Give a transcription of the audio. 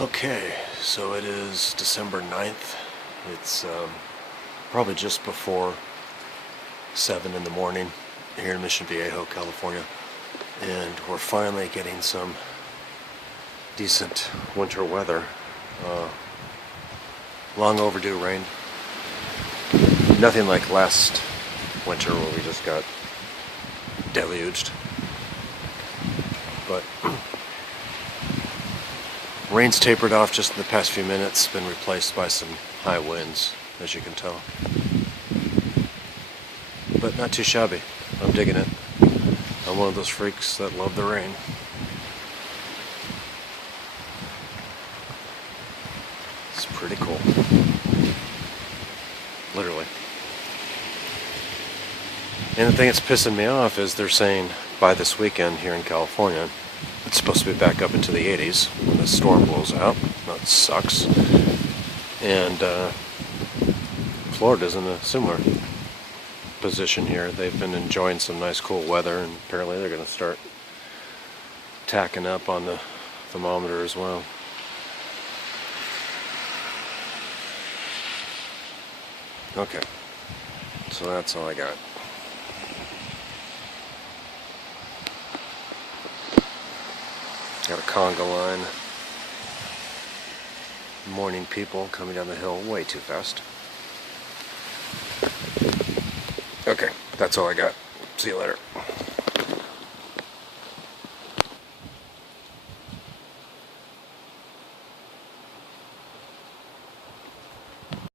Okay, so it is December 9th. It's probably just before 7 in the morning here in Mission Viejo, California. And we're finally getting some decent winter weather. Long overdue rain. Nothing like last winter where we just got deluged. But rain's tapered off just in the past few minutes, been replaced by some high winds, as you can tell. But not too shabby. I'm digging it. I'm one of those freaks that love the rain. It's pretty cool. Literally. And the thing that's pissing me off is they're saying by this weekend here in California, it's supposed to be back up into the 80s when the storm blows out. That sucks. And Florida's in a similar position here. They've been enjoying some nice cool weather, and apparently they're going to start tacking up on the thermometer as well. Okay, so that's all I got. Got a conga line. Morning people coming down the hill way too fast. Okay, that's all I got. See you later.